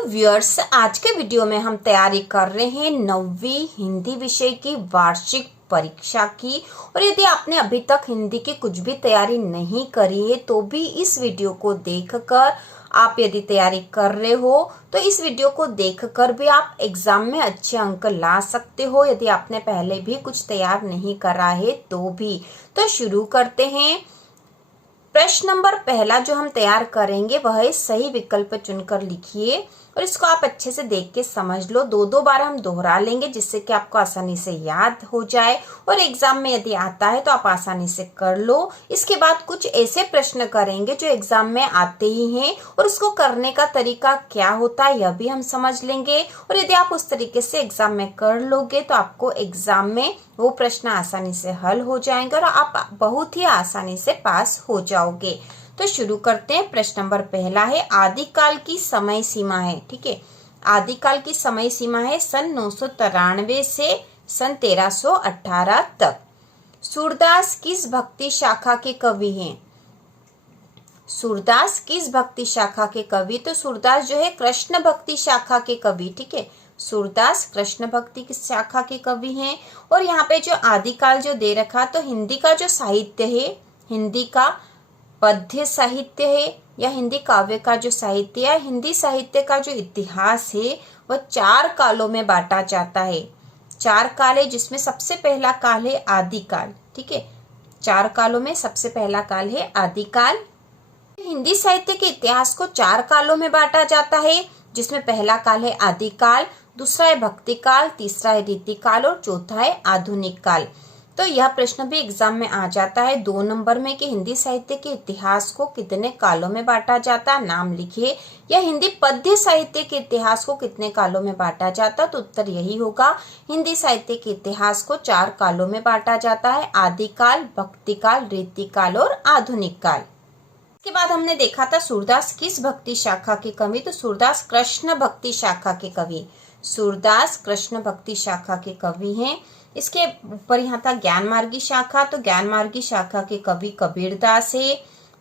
Hello viewers, आज के video में हम तैयारी कर रहे हैं 9वीं हिंदी विषय की वार्षिक परीक्षा की। और यदि आपने अभी तक हिंदी की कुछ भी तैयारी नहीं करी है तो भी इस वीडियो को देखकर आप यदि तैयारी कर रहे हो तो इस वीडियो को देखकर भी आप एग्जाम में अच्छे अंक ला सकते हो। यदि आपने पहले भी कुछ तैयार नहीं करा है तो भी। तो शुरू करते हैं। प्रश्न नंबर पहला जो हम तैयार करेंगे वह है सही विकल्प चुनकर लिखिए, और इसको आप अच्छे से देख के समझ लो। दो बार हम दोहरा लेंगे जिससे कि आपको आसानी से याद हो जाए और एग्जाम में यदि आता है तो आप आसानी से कर लो। इसके बाद कुछ ऐसे प्रश्न करेंगे जो एग्जाम में आते ही हैं और उसको करने का तरीका क्या होता है यह भी हम समझ लेंगे। और यदि आप उस तरीके से एग्जाम में कर लोगे तो आपको एग्जाम में वो प्रश्न आसानी से हल हो जाएंगे और आप बहुत ही आसानी से पास हो जाओगे। तो शुरू करते हैं। प्रश्न नंबर पहला है आदिकाल की समय सीमा है। ठीक है, आदिकाल की समय सीमा है सन 993 से सन 1318 तक। सूरदास किस भक्ति शाखा के कवि हैं? सूरदास किस भक्ति शाखा के कवि? तो सूरदास जो है कृष्ण भक्ति शाखा के कवि। ठीक है, सूरदास कृष्ण भक्ति की शाखा के कवि हैं। और यहाँ पे जो आदिकाल जो दे रखा, तो हिंदी का जो साहित्य है, हिंदी का पद्य साहित्य है या हिंदी काव्य का जो साहित्य है, हिंदी साहित्य का जो इतिहास है वह 4 कालों में बांटा जाता है। 4 काल है जिसमें सबसे पहला काल है आदिकाल। ठीक है, 4 कालों में सबसे पहला काल है आदिकाल। हिंदी साहित्य के इतिहास को 4 कालों में बांटा जाता है जिसमें पहला काल है आदिकाल, दूसरा है भक्ति काल, तीसरा है रीतिकाल और चौथा है आधुनिक काल। तो यह प्रश्न भी एग्जाम में आ जाता है 2 नंबर में कि हिंदी साहित्य के इतिहास को कितने कालों में बांटा जाता है, नाम लिखिए। या हिंदी पद्य साहित्य के इतिहास को कितने कालों में बांटा जाता, तो उत्तर यही होगा। हिंदी साहित्य के इतिहास को 4 कालों में बांटा जाता है, आदिकाल, भक्तिकाल, रीतिकाल और आधुनिक काल। इसके बाद हमने देखा था सूरदास किस भक्ति शाखा के कवि, तो सूरदास कृष्ण भक्ति शाखा के कवि। सूरदास कृष्ण भक्ति शाखा के कवि हैं। इसके ऊपर यहाँ था ज्ञान मार्गी शाखा, तो ज्ञान मार्गी शाखा के कवि कबीरदास है।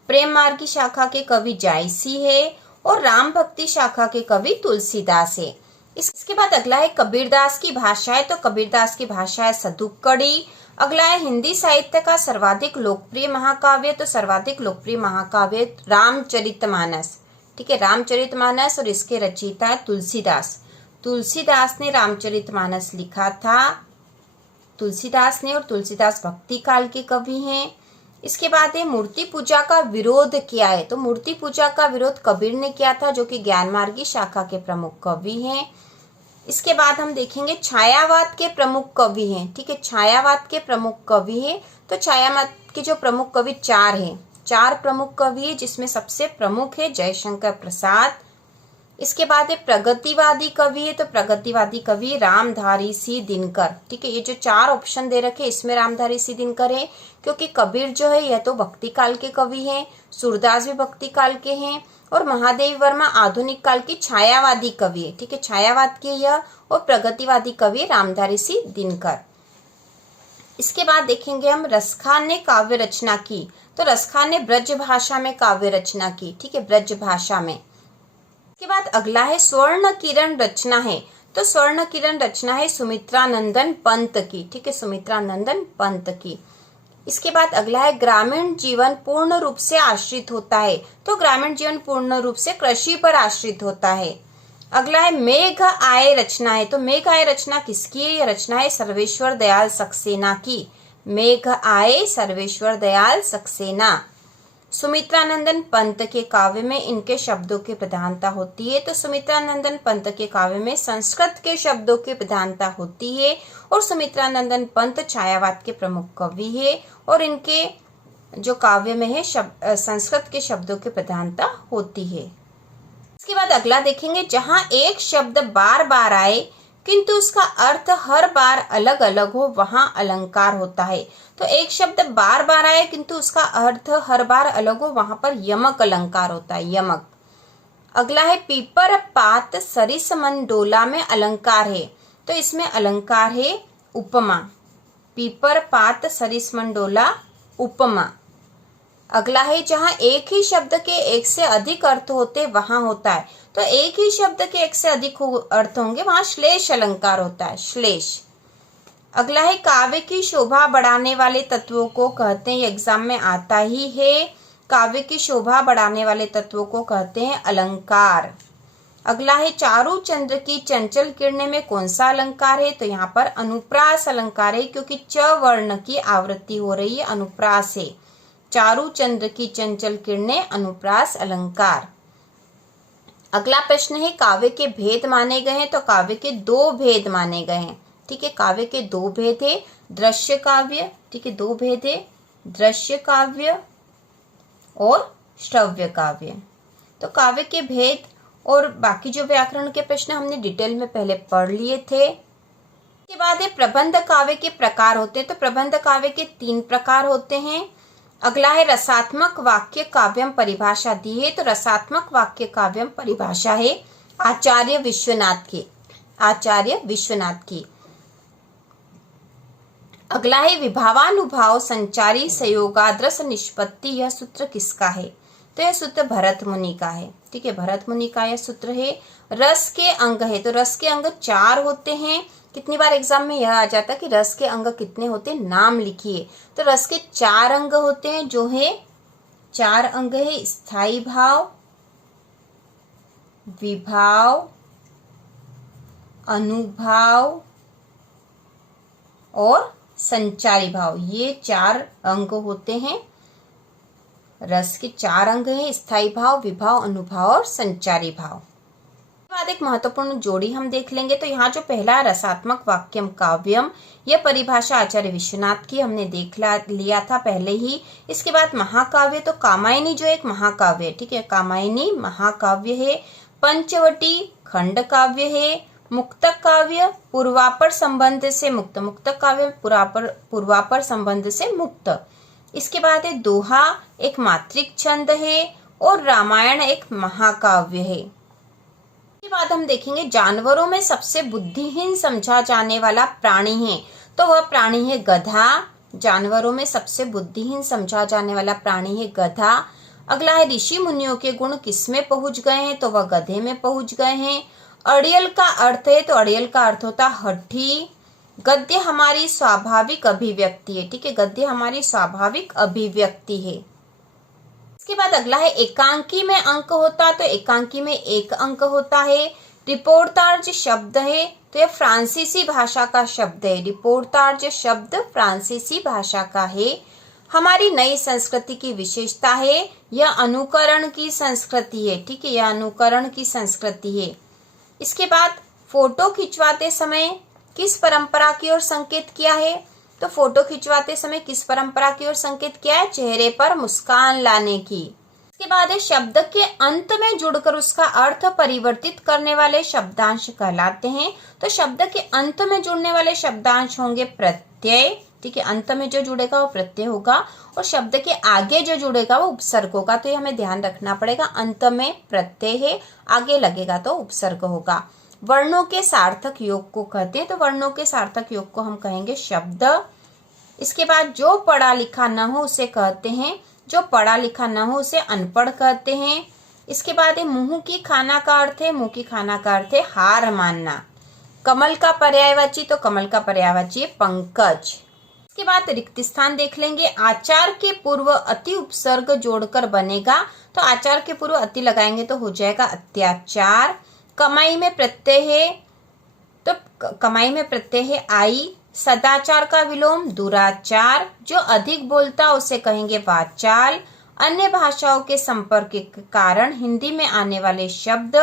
प्रेम मार्गी शाखा के कवि जायसी है और राम भक्ति शाखा के कवि तुलसीदास है। इसके बाद अगला है कबीरदास की भाषा है, तो कबीरदास की भाषा है सदुक्कड़ी। अगला है हिंदी साहित्य का सर्वाधिक लोकप्रिय महाकाव्य, तो सर्वाधिक लोकप्रिय महाकाव्य रामचरितमानस। ठीक है, रामचरितमानस, और इसके रचयिता है तुलसीदास। तुलसीदास ने रामचरितमानस लिखा था, तुलसीदास ने, और तुलसीदास भक्ति काल के कवि हैं। इसके बाद है मूर्ति पूजा का विरोध किया है, तो मूर्ति पूजा का विरोध कबीर ने किया था जो कि ज्ञान मार्गी शाखा के प्रमुख कवि हैं। इसके बाद हम देखेंगे छायावाद के प्रमुख कवि हैं। ठीक है, छायावाद के प्रमुख कवि हैं, तो छायावाद के जो प्रमुख कवि 4 हैं, 4 प्रमुख कवि है जिसमें सबसे प्रमुख है जयशंकर प्रसाद। इसके बाद है प्रगतिवादी कवि है, तो प्रगतिवादी कवि रामधारी सिंह दिनकर। ठीक है, ये जो 4 ऑप्शन दे रखे इसमें रामधारी सिंह दिनकर है, क्योंकि कबीर जो है यह तो भक्ति काल के कवि हैं, सूरदास भी भक्ति काल के हैं, और महादेवी वर्मा आधुनिक काल की छायावादी कवि है। ठीक है, छायावाद के यह, और प्रगतिवादी कवि रामधारी सिंह दिनकर। इसके बाद देखेंगे हम रसखान ने काव्य रचना की, तो रसखान ने ब्रज भाषा में काव्य रचना की। ठीक है, ब्रज भाषा में। इसके बाद अगला है स्वर्ण किरण रचना है, तो स्वर्ण किरण रचना है सुमित्रानंदन पंत की। ठीक है, सुमित्रानंदन पंत की। इसके बाद अगला है ग्रामीण जीवन पूर्ण रूप से आश्रित होता है, तो ग्रामीण जीवन पूर्ण रूप से कृषि पर आश्रित होता है। अगला है मेघ आय रचना है, तो मेघ आय रचना किसकी है? यह रचना है सर्वेश्वर दयाल सक्सेना की। मेघ आय सर्वेश्वर दयाल सक्सेना। सुमित्रानंदन पंत के काव्य में इनके शब्दों की प्रधानता होती है, तो सुमित्रानंदन पंत के काव्य में संस्कृत के शब्दों की प्रधानता होती है, और सुमित्रानंदन पंत छायावाद के प्रमुख कवि है, और इनके जो काव्य में है संस्कृत के शब्दों की प्रधानता होती है। इसके बाद अगला देखेंगे जहां एक शब्द बार बार आए किंतु उसका अर्थ हर बार अलग अलग हो वहां अलंकार होता है, तो एक शब्द बार बार आए किंतु उसका अर्थ हर बार अलग हो वहां पर यमक अलंकार होता है, यमक। अगला है पीपर पात सरिस मंडोला में अलंकार है, तो इसमें अलंकार है उपमा। पीपर पात सरिस मंडोला उपमा। अगला है जहां एक ही शब्द के एक से अधिक अर्थ होते वहां होता है। तो एक ही शब्द के एक से अधिक अर्थ होंगे वहां श्लेष अलंकार होता है, श्लेष। अगला है काव्य की शोभा बढ़ाने वाले तत्वों को कहते हैं, ये एग्जाम में आता ही है, काव्य की शोभा बढ़ाने वाले तत्वों को कहते हैं अलंकार। अगला है चारु चंद्र की चंचल किरणें में कौन सा अलंकार है? तो यहाँ पर अनुप्रास अलंकार है, क्योंकि च वर्ण की आवृत्ति हो रही है, अनुप्रास है। चारु चंद्र की चंचल किरणें, अनुप्रास अलंकार। अगला प्रश्न है काव्य के भेद माने गए हैं, तो काव्य के दो भेद माने गए हैं, ठीक है। काव्य के दो भेद है, दृश्य काव्य, ठीक है, दो भेद है, दृश्य काव्य और श्रव्य काव्य। तो काव्य के भेद और बाकी जो व्याकरण के प्रश्न हमने डिटेल में पहले पढ़ लिए थे। इसके बाद है प्रबंध काव्य के प्रकार होते हैं, तो प्रबंध काव्य के 3 प्रकार होते हैं। अगला है रसात्मक वाक्य काव्यम परिभाषा दी है, तो रसात्मक वाक्य काव्यम परिभाषा है आचार्य विश्वनाथ की, आचार्य विश्वनाथ की। अगला है विभावानुभाव संचारी संयोगाद्रस निष्पत्ति, यह सूत्र किसका है? तो यह सूत्र भरत मुनि का है, ठीक है, भरत मुनि का यह सूत्र है। रस के अंग है, तो रस के अंग 4 होते हैं। कितनी बार एग्जाम में यह आ जाता है कि रस के अंग कितने होते हैं, नाम लिखिए। तो रस के 4 अंग होते हैं, जो है 4 अंग है स्थाई भाव, विभाव, अनुभाव और संचारी भाव, ये 4 अंग होते हैं। रस के 4 अंग हैं, स्थायी भाव, विभाव, अनुभाव और संचारी भाव। इसके बाद एक महत्वपूर्ण जोड़ी हम देख लेंगे। तो यहाँ जो पहला रसात्मक वाक्यम काव्यम, यह परिभाषा आचार्य विश्वनाथ की हमने देख लिया था पहले ही। इसके बाद महाकाव्य, तो कामायनी जो एक महाकाव्य है, ठीक है, कामायनी महाकाव्य है। पंचवटी खंड काव्य है। मुक्तक काव्य पूर्वापर संबंध से मुक्त, मुक्तक काव्य पूर्वापर संबंध से मुक्त। इसके बाद है दोहा एक मात्रिक छंद है और रामायण एक महाकाव्य है। इसके बाद हम देखेंगे जानवरों में सबसे बुद्धिहीन समझा जाने वाला प्राणी है, तो वह प्राणी है गधा। जानवरों में सबसे बुद्धिहीन समझा जाने वाला प्राणी है गधा। अगला है ऋषि मुनियों के गुण किसमें पहुंच गए हैं, तो वह गधे में पहुंच गए हैं। अड़ियल का अर्थ है, तो अड़ियल का अर्थ होता हठी। गद्य हमारी स्वाभाविक अभिव्यक्ति है, ठीक है, गद्य हमारी स्वाभाविक अभिव्यक्ति है। इसके बाद अगला है एकांकी में अंक होता, तो एकांकी में 1 अंक होता है। रिपोर्टार्ज शब्द है, तो यह फ्रांसीसी भाषा का शब्द है। रिपोर्टार्ज शब्द फ्रांसीसी भाषा का है। हमारी नई संस्कृति की विशेषता है, यह अनुकरण की संस्कृति है, ठीक है, यह अनुकरण की संस्कृति है। इसके बाद फोटो खिंचवाते समय किस परंपरा की ओर संकेत किया है, तो फोटो खिंचवाते समय किस परंपरा की ओर संकेत किया है, चेहरे पर मुस्कान लाने की। इसके बाद है शब्द के अंत में जुड़कर उसका अर्थ परिवर्तित करने वाले शब्दांश कहलाते हैं, तो शब्द के अंत में जुड़ने वाले शब्दांश होंगे प्रत्यय, ठीक है, अंत में जो जुड़ेगा वो प्रत्यय होगा और शब्द के आगे जो जुड़ेगा वो उपसर्ग होगा। तो ये हमें ध्यान रखना पड़ेगा, अंत में प्रत्यय है, आगे लगेगा तो उपसर्ग होगा। वर्णों के सार्थक योग को कहते हैं, तो वर्णों के सार्थक योग को हम कहेंगे शब्द। इसके बाद जो पढ़ा लिखा न हो उसे कहते हैं, जो पढ़ा लिखा न हो उसे अनपढ़ कहते हैं। इसके बाद है मुंह की खाना का अर्थ है, मुंह की खाना का अर्थ है हार मानना। कमल का पर्यायवाची, तो कमल का पर्यायवाची पंकज। इसके बाद रिक्त स्थान देख लेंगे। आचार के पूर्व अति उपसर्ग जोड़कर बनेगा, तो आचार के पूर्व अति लगाएंगे तो हो जाएगा अत्याचार। कमाई में प्रत्यय है, तो कमाई में प्रत्यय है आई। सदाचार का विलोम दुराचार। जो अधिक बोलता उसे कहेंगे वाचाल। अन्य भाषाओं के संपर्क के कारण हिंदी में आने वाले शब्द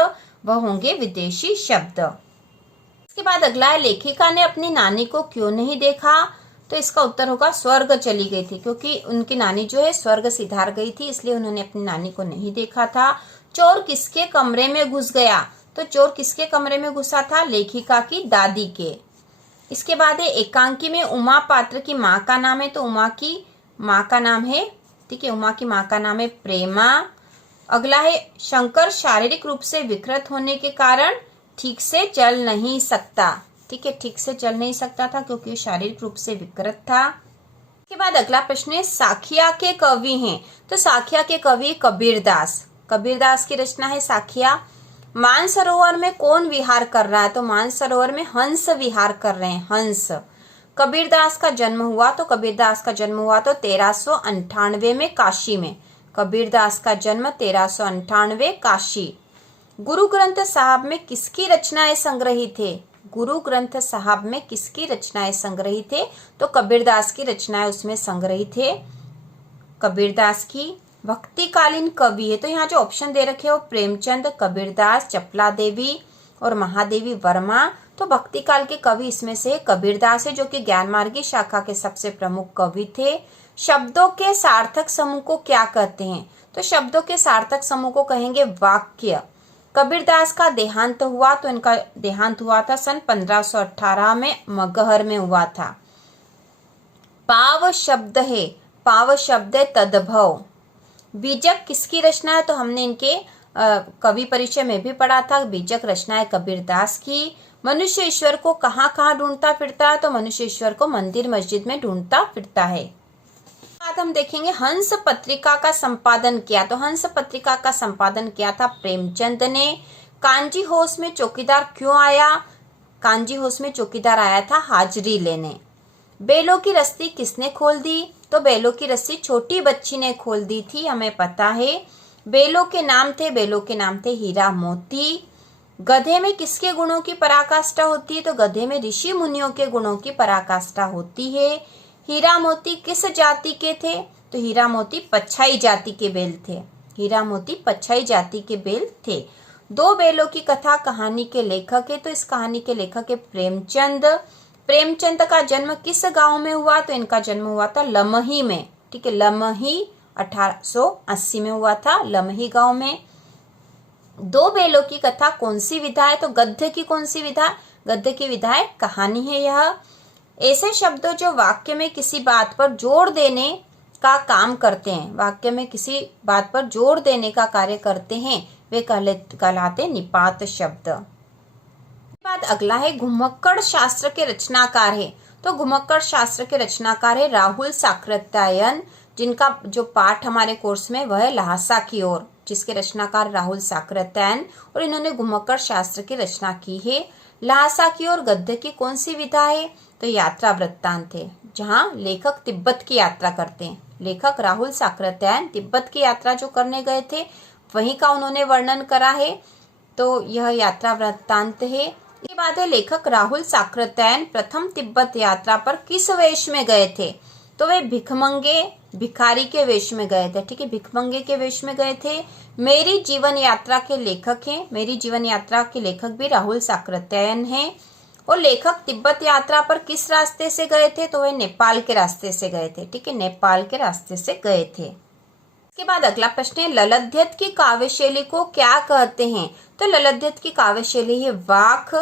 वह होंगे विदेशी शब्द। इसके बाद अगला है लेखिका ने अपनी नानी को क्यों नहीं देखा, तो इसका उत्तर होगा स्वर्ग चली गई थी, क्योंकि उनकी नानी जो है स्वर्ग सिधार गई थी, इसलिए उन्होंने अपनी नानी को नहीं देखा था। चोर किसके कमरे में घुस गया, तो चोर किसके कमरे में घुसा था, लेखिका की दादी के। इसके बाद है एकांकी में उमा पात्र की माँ का नाम है, तो उमा की माँ का नाम है, ठीक है, उमा की माँ का नाम है प्रेमा। अगला है शंकर शारीरिक रूप से विकृत होने के कारण ठीक से चल नहीं सकता, ठीक है, ठीक से चल नहीं सकता था क्योंकि शारीरिक रूप से विकृत था। इसके बाद अगला प्रश्न है साखिया के कवि हैं, तो साखिया के कवि कबीरदास। कबीरदास की रचना है साखिया। मानसरोवर में कौन विहार कर रहा है, तो मानसरोवर में हंस विहार कर रहे हैं, हंस। कबीरदास का जन्म हुआ, तो कबीरदास का जन्म हुआ तो 1398 में काशी में। कबीरदास का जन्म 1398 काशी। गुरु ग्रंथ साहब में किसकी रचनाएं संग्रहित थे, गुरु ग्रंथ साहब में किसकी रचनाएं संग्रहित थे, तो कबीरदास की रचनाएं उसमें संग्रहित थे। कबीरदास की भक्तिकालीन कवि है, तो यहाँ जो ऑप्शन दे रखे हो प्रेमचंद, कबीरदास, चपला देवी और महादेवी वर्मा, तो भक्ति काल के कवि इसमें से कबीरदास है, जो कि ज्ञान मार्गी शाखा के सबसे प्रमुख कवि थे। शब्दों के सार्थक समूह को क्या कहते हैं, तो शब्दों के सार्थक समूह को कहेंगे वाक्य। कबीरदास का देहांत हुआ, तो इनका देहांत हुआ था सन 1518 में मगहर में हुआ था। पाव शब्द है, पाव शब्द है तद्भव। बीजक किसकी रचना है, तो हमने इनके कवि परिचय में भी पढ़ा था, बीजक रचना है कबीरदास की। मनुष्य ईश्वर को कहाँ कहाँ ढूंढता फिरता है, तो मनुष्य ईश्वर को मंदिर मस्जिद में ढूंढता फिरता है। बाद हम देखेंगे हंस पत्रिका का संपादन किया, तो हंस पत्रिका का संपादन किया था प्रेमचंद ने। कांजी हाउस में चौकीदार क्यों आया, कांजी हाउस में चौकीदार आया था हाजिरी लेने। बेलों की रस्सी किसने खोल दी, तो बेलों की रस्सी छोटी बच्ची ने खोल दी थी, हमें पता है। बेलों के नाम थे, बेलों के नाम थे हीरा मोती। गधे में किसके गुणों की पराकाष्ठा होती है, तो गधे में ऋषि मुनियों के गुणों की पराकाष्ठा होती है। हीरा मोती किस जाति के थे, तो हीरा मोती पछाई जाति के बेल थे, हीरा मोती पछाई जाति के बेल थे। दो बेलों की कथा कहानी के लेखक है, तो इस कहानी के लेखक है प्रेमचंद। प्रेमचंद का जन्म किस गांव में हुआ, तो इनका जन्म हुआ था लमही में, ठीक है, लमही 1880 में हुआ था, लमही गांव में। दो बेलों की कथा कौन सी विधा है, तो गद्य की कौन सी विधा, गद्य की विधा है कहानी है यह। ऐसे शब्दों जो वाक्य में किसी बात पर जोर देने का काम करते हैं, वाक्य में किसी बात पर जोर देने का कार्य करते हैं, वे कहलाते निपात शब्द। बाद अगला है घुमक्कड़ शास्त्र के रचनाकार है, तो घुमक्कड़ शास्त्र के रचनाकार है राहुल साकृत्यायन, जिनका जो पाठ हमारे कोर्स में वह है ल्हासा की ओर, जिसके रचनाकार राहुल साकृत्यायन, और इन्होंने घुमक्कड़ शास्त्र की रचना की है। ल्हासा की ओर गद्य की कौन सी विधा है, तो यात्रा वृत्तांत है, जहाँ लेखक तिब्बत की यात्रा करते हैं। लेखक राहुल साकृत्यायन तिब्बत की यात्रा जो करने गए थे वहीं का उन्होंने वर्णन करा है, तो यह यात्रा वृत्तांत है। इसके बाद है लेखक राहुल साकृत्यायन प्रथम तिब्बत यात्रा पर किस वेश में गए थे, तो वे भिखमंगे भिखारी के वेश में गए थे, ठीक है, भिखमंगे के वेश में गए थे। मेरी जीवन यात्रा के लेखक हैं, मेरी जीवन यात्रा के लेखक भी राहुल साकृत्यायन हैं। और लेखक तिब्बत यात्रा पर किस रास्ते से गए थे, तो वे नेपाल के रास्ते से गए थे, ठीक है, नेपाल के रास्ते से गए थे। इसके बाद अगला प्रश्न है ललध्यत की काव्य शैली को क्या कहते हैं, तो ललध्यत की काव्य शैली है वाक।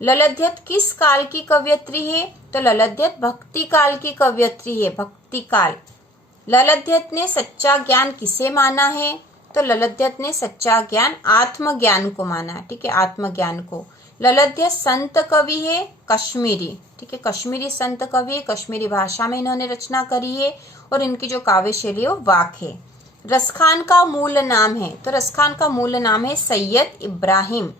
ललध्यत किस काल की कवयित्री है, तो ललध्यत भक्ति काल की कवयित्री है, भक्ति काल। ललध्यत ने सच्चा ज्ञान किसे माना है, तो ललध्यत ने सच्चा ज्ञान आत्मज्ञान को माना है, ठीक है, आत्मज्ञान को। ललध्यत संत कवि है कश्मीरी, ठीक है, कश्मीरी संत कवि है, कश्मीरी भाषा में इन्होंने रचना करी है, और इनकी जो काव्य शैली है वो वाक है। रसखान का मूल नाम है, तो रसखान का मूल नाम है सैयद इब्राहिम।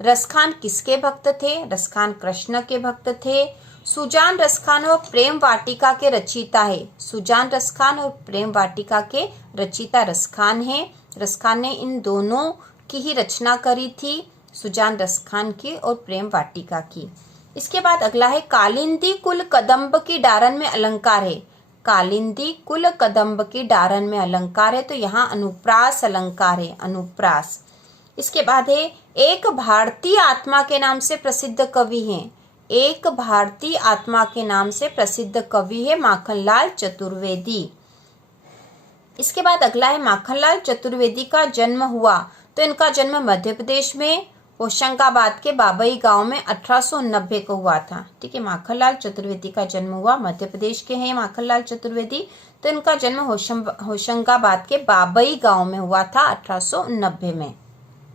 रसखान किसके भक्त थे, रसखान कृष्ण के भक्त थे। सुजान रसखान और प्रेम वाटिका के रचयिता है, सुजान रसखान और प्रेम वाटिका के रचयिता रसखान है। रसखान ने इन दोनों की ही रचना करी थी, सुजान रसखान की और प्रेम वाटिका की। इसके बाद अगला है कालिंदी कुल कदम्ब की डारन में अलंकार है, कालिंदी कुल कदम्ब की डारन में अलंकार है, तो यहाँ अनुप्रास अलंकार है, अनुप्रास। इसके बाद है एक भारतीय आत्मा के नाम से प्रसिद्ध कवि हैं, एक भारतीय आत्मा के नाम से प्रसिद्ध कवि है माखनलाल चतुर्वेदी। इसके बाद अगला है माखनलाल चतुर्वेदी का जन्म हुआ, तो इनका जन्म मध्य प्रदेश में होशंगाबाद के बाबई गांव में 1890 को हुआ था, ठीक है। माखनलाल चतुर्वेदी का जन्म हुआ, मध्य प्रदेश के हैं माखनलाल चतुर्वेदी, तो इनका जन्म होशंगाबाद के बाबई गांव में हुआ था 1890 में।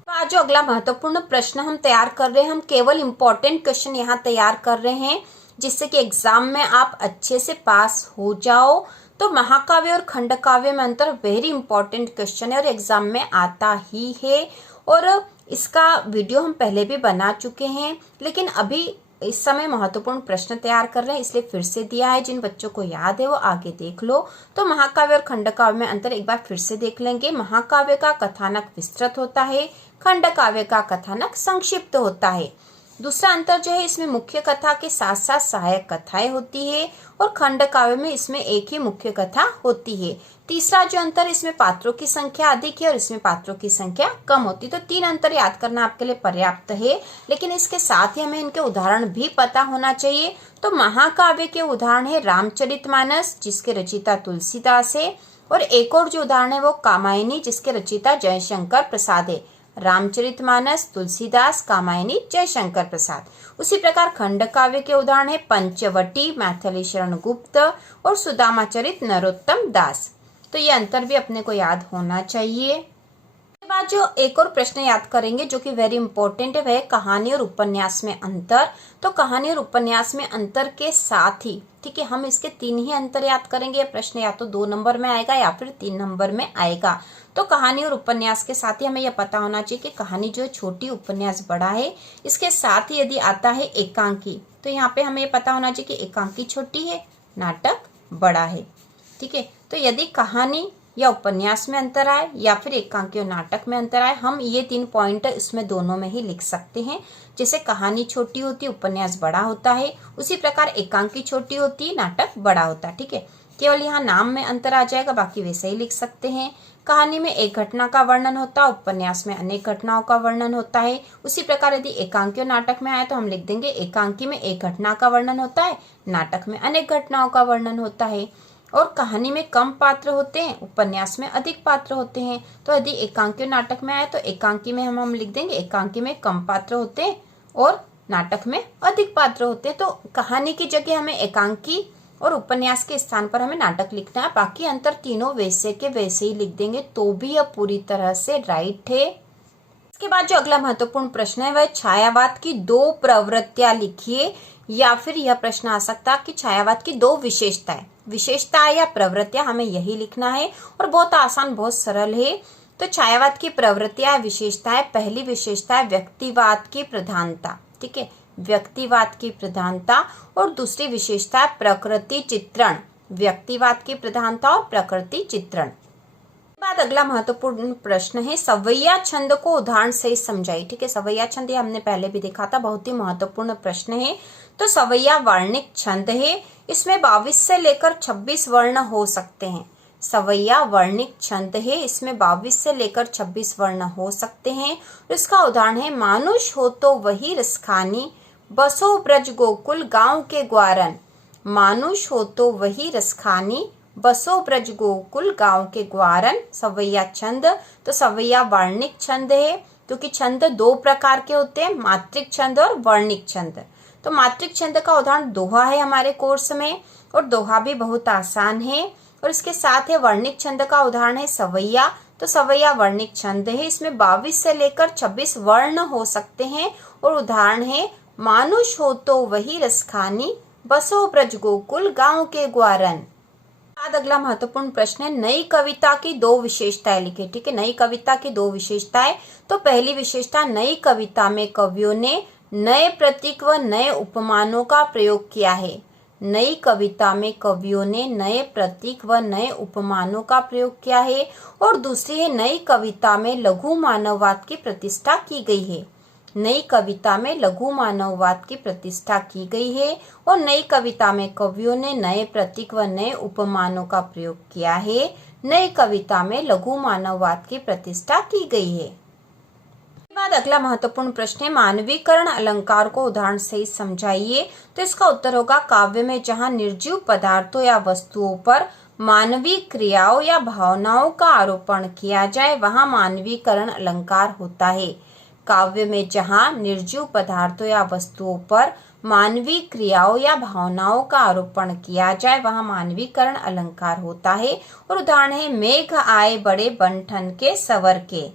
आज जो अगला महत्वपूर्ण प्रश्न हम तैयार कर रहे हैं, हम केवल इम्पोर्टेंट क्वेश्चन यहाँ तैयार कर रहे हैं, जिससे कि एग्जाम में आप अच्छे से पास हो जाओ। तो महाकाव्य और खंडकाव्य में अंतर वेरी इंपॉर्टेंट क्वेश्चन है और एग्जाम में आता ही है, और इसका वीडियो हम पहले भी बना चुके हैं, लेकिन अभी इस समय महत्वपूर्ण प्रश्न तैयार कर रहे हैं इसलिए फिर से दिया है। जिन बच्चों को याद है वो आगे देख लो। तो महाकाव्य और खंडकाव्य में अंतर एक बार फिर से देख लेंगे। महाकाव्य का कथानक विस्तृत होता है, खंडकाव्य का कथानक संक्षिप्त होता है। दूसरा अंतर जो है, इसमें मुख्य कथा के साथ साथ सहायक कथाएं होती है, और खंडकाव्य में इसमें एक ही मुख्य कथा होती है। तीसरा जो अंतर, इसमें पात्रों की संख्या अधिक है और इसमें पात्रों की संख्या कम होती है। तो 3 अंतर याद करना आपके लिए पर्याप्त है, लेकिन इसके साथ ही हमें इनके उदाहरण भी पता होना चाहिए। तो महाकाव्य के उदाहरण है रामचरितमानस, जिसके रचयिता तुलसीदास है, और एक और जो उदाहरण है वो कामायनी, जिसके रचयिता जयशंकर प्रसाद है। रामचरितमानस, तुलसीदास, कामायनी, जयशंकर प्रसाद। उसी प्रकार खंडकाव्य के उदाहरण है पंचवटी, मैथिली शरण गुप्त, और सुदामाचरित, नरोत्तम दास। तो ये अंतर भी अपने को याद होना चाहिए। इसके बाद जो एक और प्रश्न याद करेंगे जो कि वेरी इंपॉर्टेंट है, वह है कहानी और उपन्यास में अंतर। तो कहानी और उपन्यास में अंतर के साथ ही, ठीक है, हम इसके 3 ही अंतर याद करेंगे। प्रश्न या तो 2 नंबर में आएगा या फिर 3 नंबर में आएगा। तो कहानी और उपन्यास के साथ ही हमें यह पता होना चाहिए कि कहानी जो है छोटी, उपन्यास बड़ा है। इसके साथ ही यदि आता है एकांकी, तो यहाँ पे हमें पता होना चाहिए कि एकांकी छोटी है, नाटक बड़ा है। ठीक है, तो यदि कहानी या उपन्यास में अंतर आए या फिर एकांकी और नाटक में अंतर आए, हम ये 3 पॉइंट इसमें दोनों में ही लिख सकते हैं। जैसे कहानी छोटी होती है, उपन्यास बड़ा होता है, उसी प्रकार एकांकी छोटी होती है, नाटक बड़ा होता है। ठीक है, केवल यहाँ नाम में अंतर आ जाएगा, बाकी वैसे ही लिख सकते हैं। कहानी में एक घटना का वर्णन होता है, उपन्यास में अनेक घटनाओं का वर्णन होता है। उसी प्रकार यदि एकांकी और नाटक में आए तो हम लिख देंगे एकांकी में एक घटना का वर्णन होता है, नाटक में अनेक घटनाओं का वर्णन होता है। और कहानी में कम पात्र होते हैं, उपन्यास में अधिक पात्र होते हैं। तो यदि एकांकी और नाटक में आए तो एकांकी में हम लिख देंगे एकांकी में कम पात्र होते हैं और नाटक में अधिक पात्र होते हैं। तो कहानी की जगह हमें एकांकी और उपन्यास के स्थान पर हमें नाटक लिखना है। बाकी अंतर तीनों वैसे के वैसे ही लिख देंगे तो भी यह पूरी तरह से राइट है। इसके बाद जो अगला महत्वपूर्ण प्रश्न है वह छायावाद की 2 प्रवृत्तियां लिखिए, या फिर यह प्रश्न आ सकता है कि छायावाद की 2 विशेषताएं या प्रवृत्तियां, हमें यही लिखना है और बहुत आसान, बहुत सरल है। तो छायावाद की प्रवृत्तियां, विशेषताएं, पहली विशेषता है व्यक्तिवाद की प्रधानता। ठीक है, व्यक्तिवाद की प्रधानता। और दूसरी विशेषता है प्रकृति चित्रण, व्यक्तिवाद की प्रधानता और प्रकृति चित्रण। बाद अगला महत्वपूर्ण प्रश्न है सवैया छंद को उदाहरण सहित समझाइए। ठीक है, सवैया छंद हमने पहले भी देखा था, बहुत ही महत्वपूर्ण प्रश्न है। तो सवैया वर्णिक छंद है, इसमें 22 से लेकर 26 वर्ण हो सकते हैं। सवैया वर्णिक छंद है, इसमें 22 से लेकर 26 वर्ण हो सकते हैं। इसका उदाहरण है मानुष हो तो वही रसखानी, बसो ब्रज गोकुल गांव के ग्वारन। मानुष हो तो वही रसखानी, बसो ब्रज गोकुल गांव के ग्वारन, सवैया छंद। तो सवैया वर्णिक छंद है, क्योंकि छंद 2 प्रकार के होते हैं, मात्रिक छंद और वर्णिक छंद। तो मात्रिक छंद का उदाहरण दोहा है हमारे कोर्स में, और दोहा भी बहुत आसान है। और इसके साथ है वर्णिक छंद का उदाहरण है सवैया। तो सवैया वर्णिक छंद है, इसमें 22 से लेकर 26 वर्ण हो सकते हैं। और उदाहरण है मानुष हो तो वही रसखानी, बसो ब्रज गोकुल गांव के ग्वारन। बाद अगला महत्वपूर्ण प्रश्न है नई कविता की 2 विशेषताएं लिखे। ठीक है, नई कविता की 2 विशेषताएं। तो पहली विशेषता, नई कविता में कवियों ने नए प्रतीक व नए उपमानों का प्रयोग किया है। नई कविता में कवियों ने नए प्रतीक व नए उपमानों का प्रयोग किया है। और दूसरी है नई कविता में लघु मानववाद की प्रतिष्ठा की गई है। नई कविता में लघु मानववाद की प्रतिष्ठा की गई है और नई कविता में कवियों ने नए प्रतीक व नए उपमानों का प्रयोग किया है। नई कविता में लघु मानववाद की प्रतिष्ठा की गई है। बाद अगला महत्वपूर्ण प्रश्न है मानवीकरण अलंकार को उदाहरण से समझाइए। तो इसका उत्तर होगा काव्य में जहाँ निर्जीव पदार्थों या वस्तुओं पर मानवीय क्रियाओं या भावनाओं का आरोपण किया जाए वहाँ मानवीकरण अलंकार होता है। काव्य में जहाँ निर्जीव पदार्थों या वस्तुओं पर मानवीय क्रियाओं या भावनाओं का आरोपण किया जाए वहाँ मानवीकरण अलंकार होता है। और उदाहरण है मेघ आए बड़े बनठन के सवर के।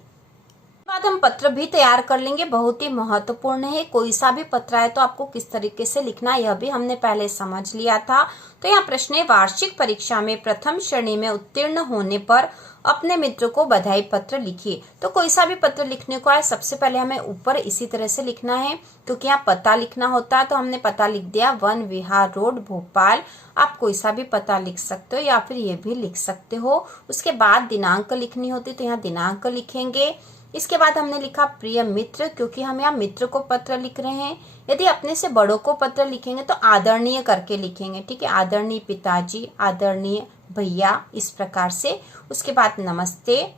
बाद हम पत्र भी तैयार कर लेंगे, बहुत ही महत्वपूर्ण है। कोई सा भी पत्र आए तो आपको किस तरीके से लिखना है यह भी हमने पहले समझ लिया था। तो यहाँ प्रश्न है, वार्षिक परीक्षा में प्रथम श्रेणी में उत्तीर्ण होने पर अपने मित्र को बधाई पत्र लिखिए। तो कोई सा भी पत्र लिखने को आए सबसे पहले हमें ऊपर इसी तरह से लिखना है, क्योंकि यहाँ पता लिखना होता है। तो हमने पता लिख दिया, वन विहार रोड भोपाल। आप कोई सा भी पता लिख सकते हो या फिर ये भी लिख सकते हो। उसके बाद दिनांक लिखनी होती, तो यहाँ दिनांक लिखेंगे। इसके बाद हमने लिखा प्रिय मित्र, क्योंकि हम यहाँ मित्र को पत्र लिख रहे हैं। यदि अपने से बड़ों को पत्र लिखेंगे तो आदरणीय करके लिखेंगे, ठीक है। आदरणीय पिताजी, आदरणीय भैया, इस प्रकार से। उसके बाद नमस्ते,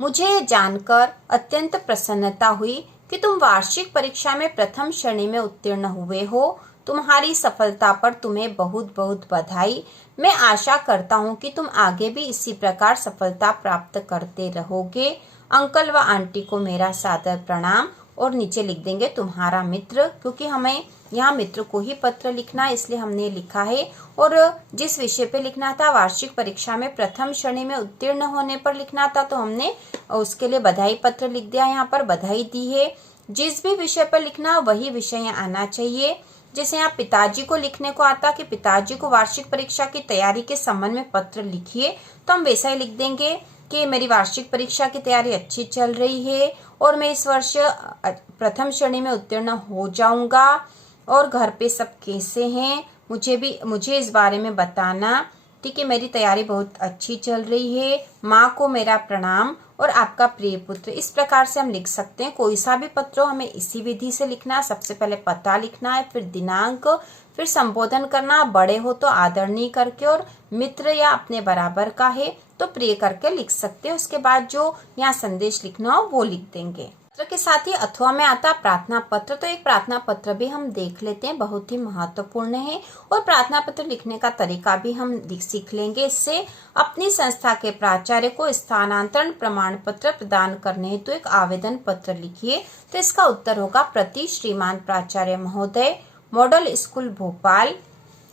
मुझे जानकर अत्यंत प्रसन्नता हुई कि तुम वार्षिक परीक्षा में प्रथम श्रेणी में उत्तीर्ण हुए हो। तुम्हारी सफलता पर तुम्हें बहुत बहुत बधाई। मैं आशा करता हूँ कि तुम आगे भी इसी प्रकार सफलता प्राप्त करते रहोगे। अंकल व आंटी को मेरा सादर प्रणाम। और नीचे लिख देंगे तुम्हारा मित्र, क्योंकि हमें यहाँ मित्र को ही पत्र लिखना है इसलिए हमने लिखा है। और जिस विषय पे लिखना था, वार्षिक परीक्षा में प्रथम श्रेणी में उत्तीर्ण होने पर लिखना था, तो हमने उसके लिए बधाई पत्र लिख दिया, यहाँ पर बधाई दी है। जिस भी विषय पर लिखना वही विषय यहाँ आना चाहिए। जैसे यहाँ पिताजी को लिखने को आता कि पिताजी को वार्षिक परीक्षा की तैयारी के संबंध में पत्र लिखिए, तो हम वैसा ही लिख देंगे कि मेरी वार्षिक परीक्षा की तैयारी अच्छी चल रही है और मैं इस वर्ष प्रथम श्रेणी में उत्तीर्ण हो जाऊंगा। और घर पे सब कैसे हैं, मुझे इस बारे में बताना, ठीक है। मेरी तैयारी बहुत अच्छी चल रही है। माँ को मेरा प्रणाम और आपका प्रिय पुत्र। इस प्रकार से हम लिख सकते हैं। कोई सा भी पत्र हो हमें इसी विधि से लिखना है। सबसे पहले पता लिखना है, फिर दिनांक, फिर संबोधन करना। बड़े हो तो आदरणीय करके, और मित्र या अपने बराबर का है तो प्रिय करके लिख सकते हैं। उसके बाद जो यहाँ संदेश लिखना हो वो लिख देंगे। पत्र के साथ ही अथवा में आता प्रार्थना पत्र। तो एक प्रार्थना पत्र भी हम देख लेते हैं, बहुत ही महत्वपूर्ण है। और प्रार्थना पत्र लिखने का तरीका भी हम सीख लेंगे। इससे अपनी संस्था के प्राचार्य को स्थानांतरण प्रमाण पत्र प्रदान करने हेतु एक आवेदन पत्र लिखिए। तो इसका उत्तर होगा, प्रति श्रीमान प्राचार्य महोदय, मॉडल स्कूल भोपाल।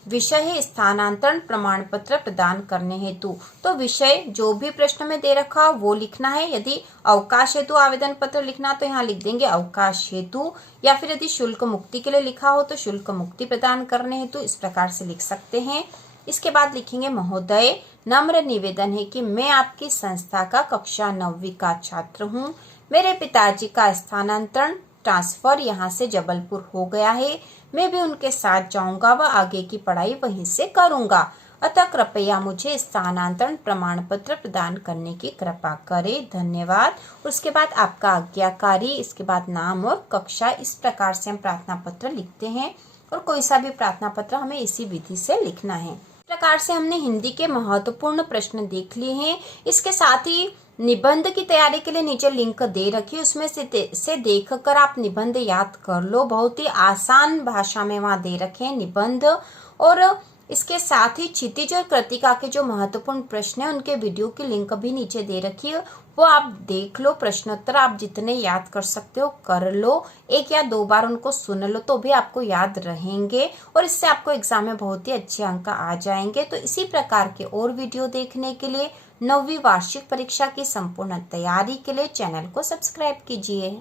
विषय है स्थानांतरण प्रमाण पत्र प्रदान करने हेतु। तो विषय जो भी प्रश्न में दे रखा वो लिखना है। यदि अवकाश हेतु आवेदन पत्र लिखना तो यहाँ लिख देंगे अवकाश हेतु, या फिर यदि शुल्क मुक्ति के लिए लिखा हो तो शुल्क मुक्ति प्रदान करने हेतु, इस प्रकार से लिख सकते हैं। इसके बाद लिखेंगे, महोदय, नम्र निवेदन है कि मैं आपकी संस्था का कक्षा 9वीं का छात्र हूँ। मेरे पिताजी का स्थानांतरण ट्रांसफर यहाँ से जबलपुर हो गया है। मैं भी उनके साथ जाऊंगा व आगे की पढ़ाई वहीं से करूंगा। अतः कृपया मुझे स्थानांतरण प्रमाण पत्र प्रदान करने की कृपा करें, धन्यवाद। उसके बाद आपका आज्ञाकारी, इसके बाद नाम और कक्षा। इस प्रकार से हम प्रार्थना पत्र लिखते हैं। और कोई सा भी प्रार्थना पत्र हमें इसी विधि से लिखना है। इस प्रकार से हमने हिंदी के महत्वपूर्ण प्रश्न देख लिए हैं। इसके साथ ही निबंध की तैयारी के लिए नीचे लिंक दे रखी है, उसमें से देखकर आप निबंध याद कर लो। बहुत ही आसान भाषा में वहाँ दे रखे हैं निबंध। और इसके साथ ही क्षितिज और कृतिका के जो महत्वपूर्ण प्रश्न है उनके वीडियो की लिंक भी नीचे दे रखी है, वो आप देख लो। प्रश्नोत्तर आप जितने याद कर सकते हो कर लो, 1 या 2 बार उनको सुन लो तो भी आपको याद रहेंगे और इससे आपको एग्जाम में बहुत ही अच्छे अंक आ जाएंगे। तो इसी प्रकार के और वीडियो देखने के लिए 9वीं वार्षिक परीक्षा की संपूर्ण तैयारी के लिए चैनल को सब्सक्राइब कीजिए।